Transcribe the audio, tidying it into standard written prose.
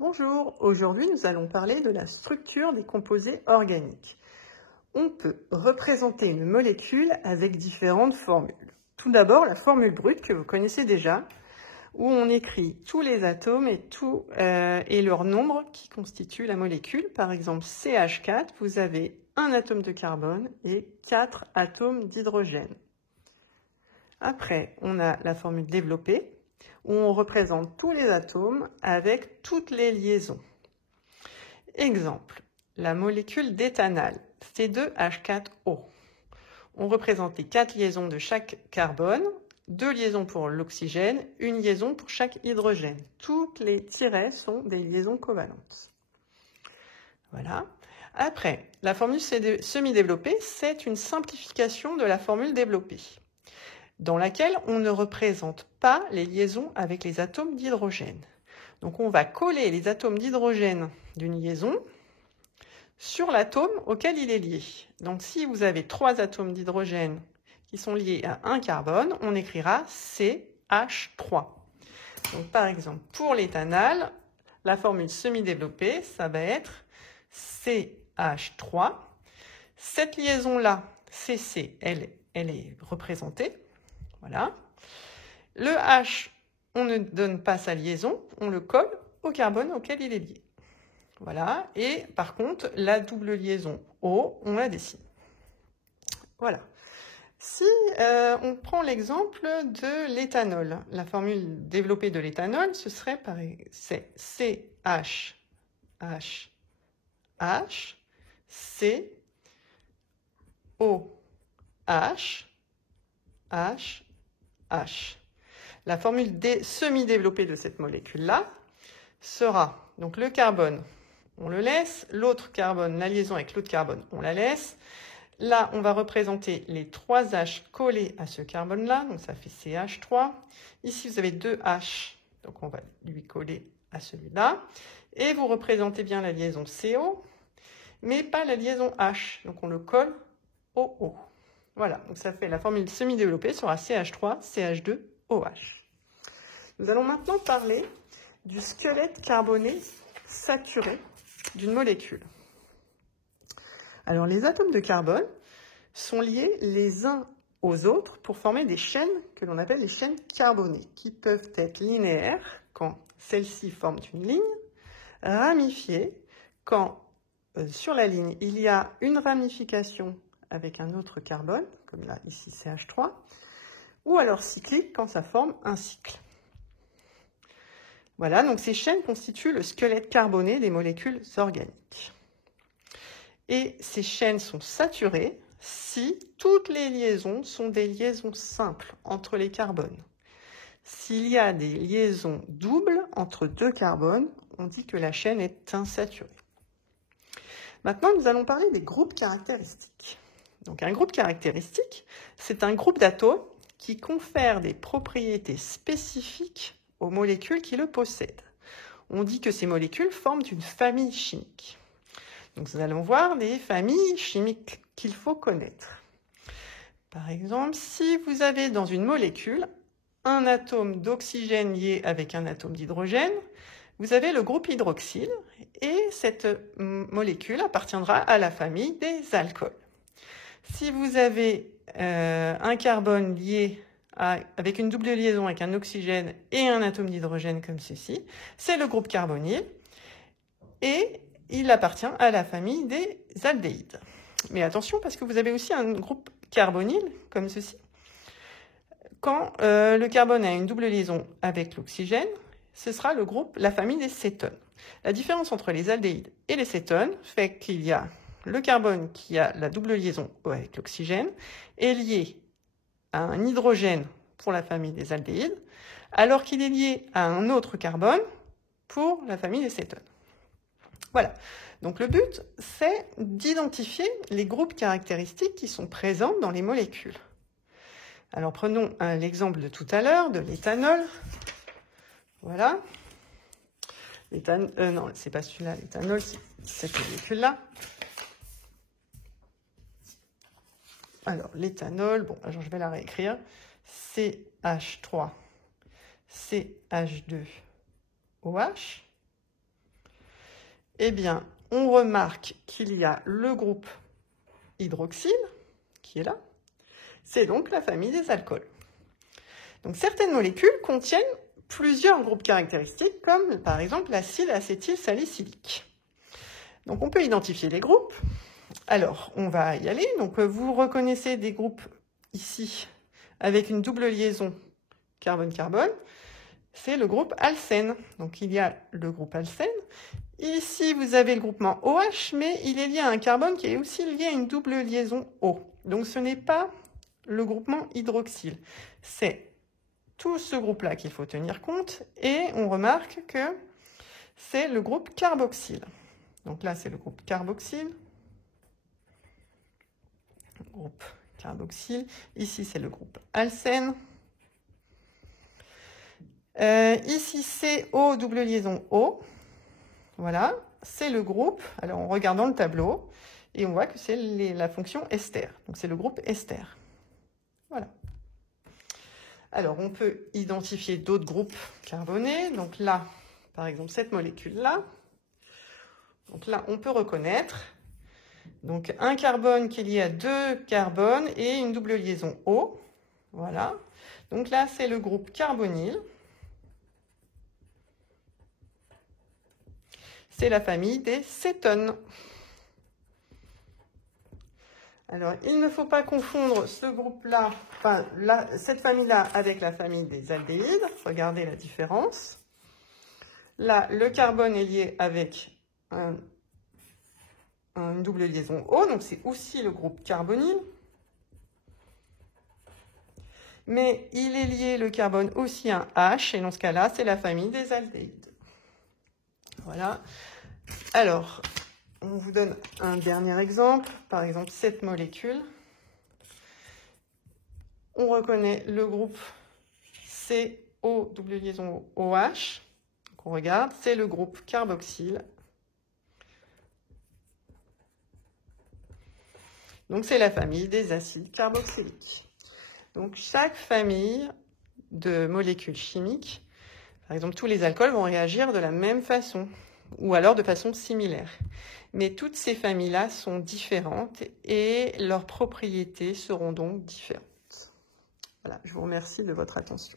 Bonjour, aujourd'hui nous allons parler de la structure des composés organiques. On peut représenter une molécule avec différentes formules. Tout d'abord, la formule brute que vous connaissez déjà, où on écrit tous les atomes et leur nombre qui constituent la molécule. Par exemple, CH4, vous avez un atome de carbone et 4 atomes d'hydrogène. Après, on a la formule développée, où on représente tous les atomes avec toutes les liaisons. Exemple, la molécule d'éthanal, C2H4O. On représente les 4 liaisons de chaque carbone, 2 liaisons pour l'oxygène, une liaison pour chaque hydrogène. Toutes les tirets sont des liaisons covalentes. Voilà. Après, la formule semi-développée, c'est une simplification de la formule développée, dans laquelle on ne représente pas les liaisons avec les atomes d'hydrogène. Donc on va coller les atomes d'hydrogène d'une liaison sur l'atome auquel il est lié. Donc si vous avez 3 atomes d'hydrogène qui sont liés à un carbone, on écrira CH3. Donc par exemple, pour l'éthanal, la formule semi-développée, ça va être CH3. Cette liaison-là, CC, elle est représentée. Voilà. Le H, on ne donne pas sa liaison, on le colle au carbone auquel il est lié. Voilà. Et par contre, la double liaison O, on la dessine. Voilà. Si on prend l'exemple de l'éthanol, la formule développée de l'éthanol, ce serait c'est CH, H, H, C, O, H, H, H. La formule semi-développée de cette molécule-là sera, donc le carbone, on le laisse, l'autre carbone, la liaison avec l'autre carbone, on la laisse. Là, on va représenter les 3 H collés à ce carbone-là, donc ça fait CH3. Ici, vous avez 2 H, donc on va lui coller à celui-là. Et vous représentez bien la liaison CO, mais pas la liaison H, donc on le colle au O. Voilà, donc ça fait la formule semi-développée sera CH3, CH2, OH. Nous allons maintenant parler du squelette carboné saturé d'une molécule. Alors, les atomes de carbone sont liés les uns aux autres pour former des chaînes que l'on appelle les chaînes carbonées, qui peuvent être linéaires quand celles-ci forment une ligne, ramifiées quand sur la ligne il y a une ramification avec un autre carbone, comme là ici CH3, ou alors cycliques quand ça forme un cycle. Voilà, donc ces chaînes constituent le squelette carboné des molécules organiques. Et ces chaînes sont saturées si toutes les liaisons sont des liaisons simples entre les carbones. S'il y a des liaisons doubles entre 2 carbones, on dit que la chaîne est insaturée. Maintenant, nous allons parler des groupes caractéristiques. Donc un groupe caractéristique, c'est un groupe d'atomes qui confère des propriétés spécifiques aux molécules qui le possèdent. On dit que ces molécules forment une famille chimique. Donc nous allons voir des familles chimiques qu'il faut connaître. Par exemple, si vous avez dans une molécule un atome d'oxygène lié avec un atome d'hydrogène, vous avez le groupe hydroxyle et cette molécule appartiendra à la famille des alcools. Si vous avez un carbone lié avec une double liaison avec un oxygène et un atome d'hydrogène comme ceci, c'est le groupe carbonyle et il appartient à la famille des aldéhydes. Mais attention parce que vous avez aussi un groupe carbonyle comme ceci. Quand le carbone a une double liaison avec l'oxygène, ce sera la famille des cétones. La différence entre les aldéhydes et les cétones fait qu'il y a le carbone qui a la double liaison avec l'oxygène est lié à un hydrogène pour la famille des aldéhydes, alors qu'il est lié à un autre carbone pour la famille des cétones. Voilà. Donc le but, c'est d'identifier les groupes caractéristiques qui sont présents dans les molécules. Alors prenons l'exemple de tout à l'heure, de l'éthanol. Voilà. Non, c'est pas celui-là, l'éthanol, c'est cette molécule-là. Alors, l'éthanol, bon, alors je vais la réécrire. CH3, CH2, OH. eh bien, on remarque qu'il y a le groupe hydroxyle qui est là. C'est donc la famille des alcools. Donc, certaines molécules contiennent plusieurs groupes caractéristiques, comme par exemple l'acide acétylsalicylique. Donc, on peut identifier les groupes. Alors, on va y aller. Donc, vous reconnaissez des groupes ici avec une double liaison carbone-carbone. C'est le groupe alcène. Donc, il y a le groupe alcène. Ici, vous avez le groupement OH, mais il est lié à un carbone qui est aussi lié à une double liaison O. Donc, ce n'est pas le groupement hydroxyle. C'est tout ce groupe-là qu'il faut tenir compte. Et on remarque que c'est le groupe carboxyle. Donc là, c'est le groupe carboxyle. Groupe carboxyle. Ici, c'est le groupe alcène. Ici, c'est O, double liaison O. Voilà, c'est le groupe. Alors, on regarde dans le tableau et on voit que c'est la fonction ester. Donc, c'est le groupe ester. Voilà. Alors, on peut identifier d'autres groupes carbonés. Donc là, par exemple, cette molécule-là. Donc là, on peut reconnaître donc un carbone qui est lié à 2 carbones et une double liaison O. Voilà. Donc là, c'est le groupe carbonyle. C'est la famille des cétones. Alors, il ne faut pas confondre ce groupe-là, enfin, cette famille-là avec la famille des aldéhydes. Regardez la différence. Là, le carbone est lié avec une double liaison O, donc c'est aussi le groupe carbonyle. Mais il est lié, le carbone, aussi à un H, et dans ce cas-là, c'est la famille des aldéhydes. Voilà. Alors, on vous donne un dernier exemple. Par exemple, cette molécule. On reconnaît le groupe CO, double liaison OH. Donc on regarde, c'est le groupe carboxyle. Donc, c'est la famille des acides carboxyliques. Donc, chaque famille de molécules chimiques, par exemple, tous les alcools vont réagir de la même façon, ou alors de façon similaire. Mais toutes ces familles-là sont différentes et leurs propriétés seront donc différentes. Voilà, je vous remercie de votre attention.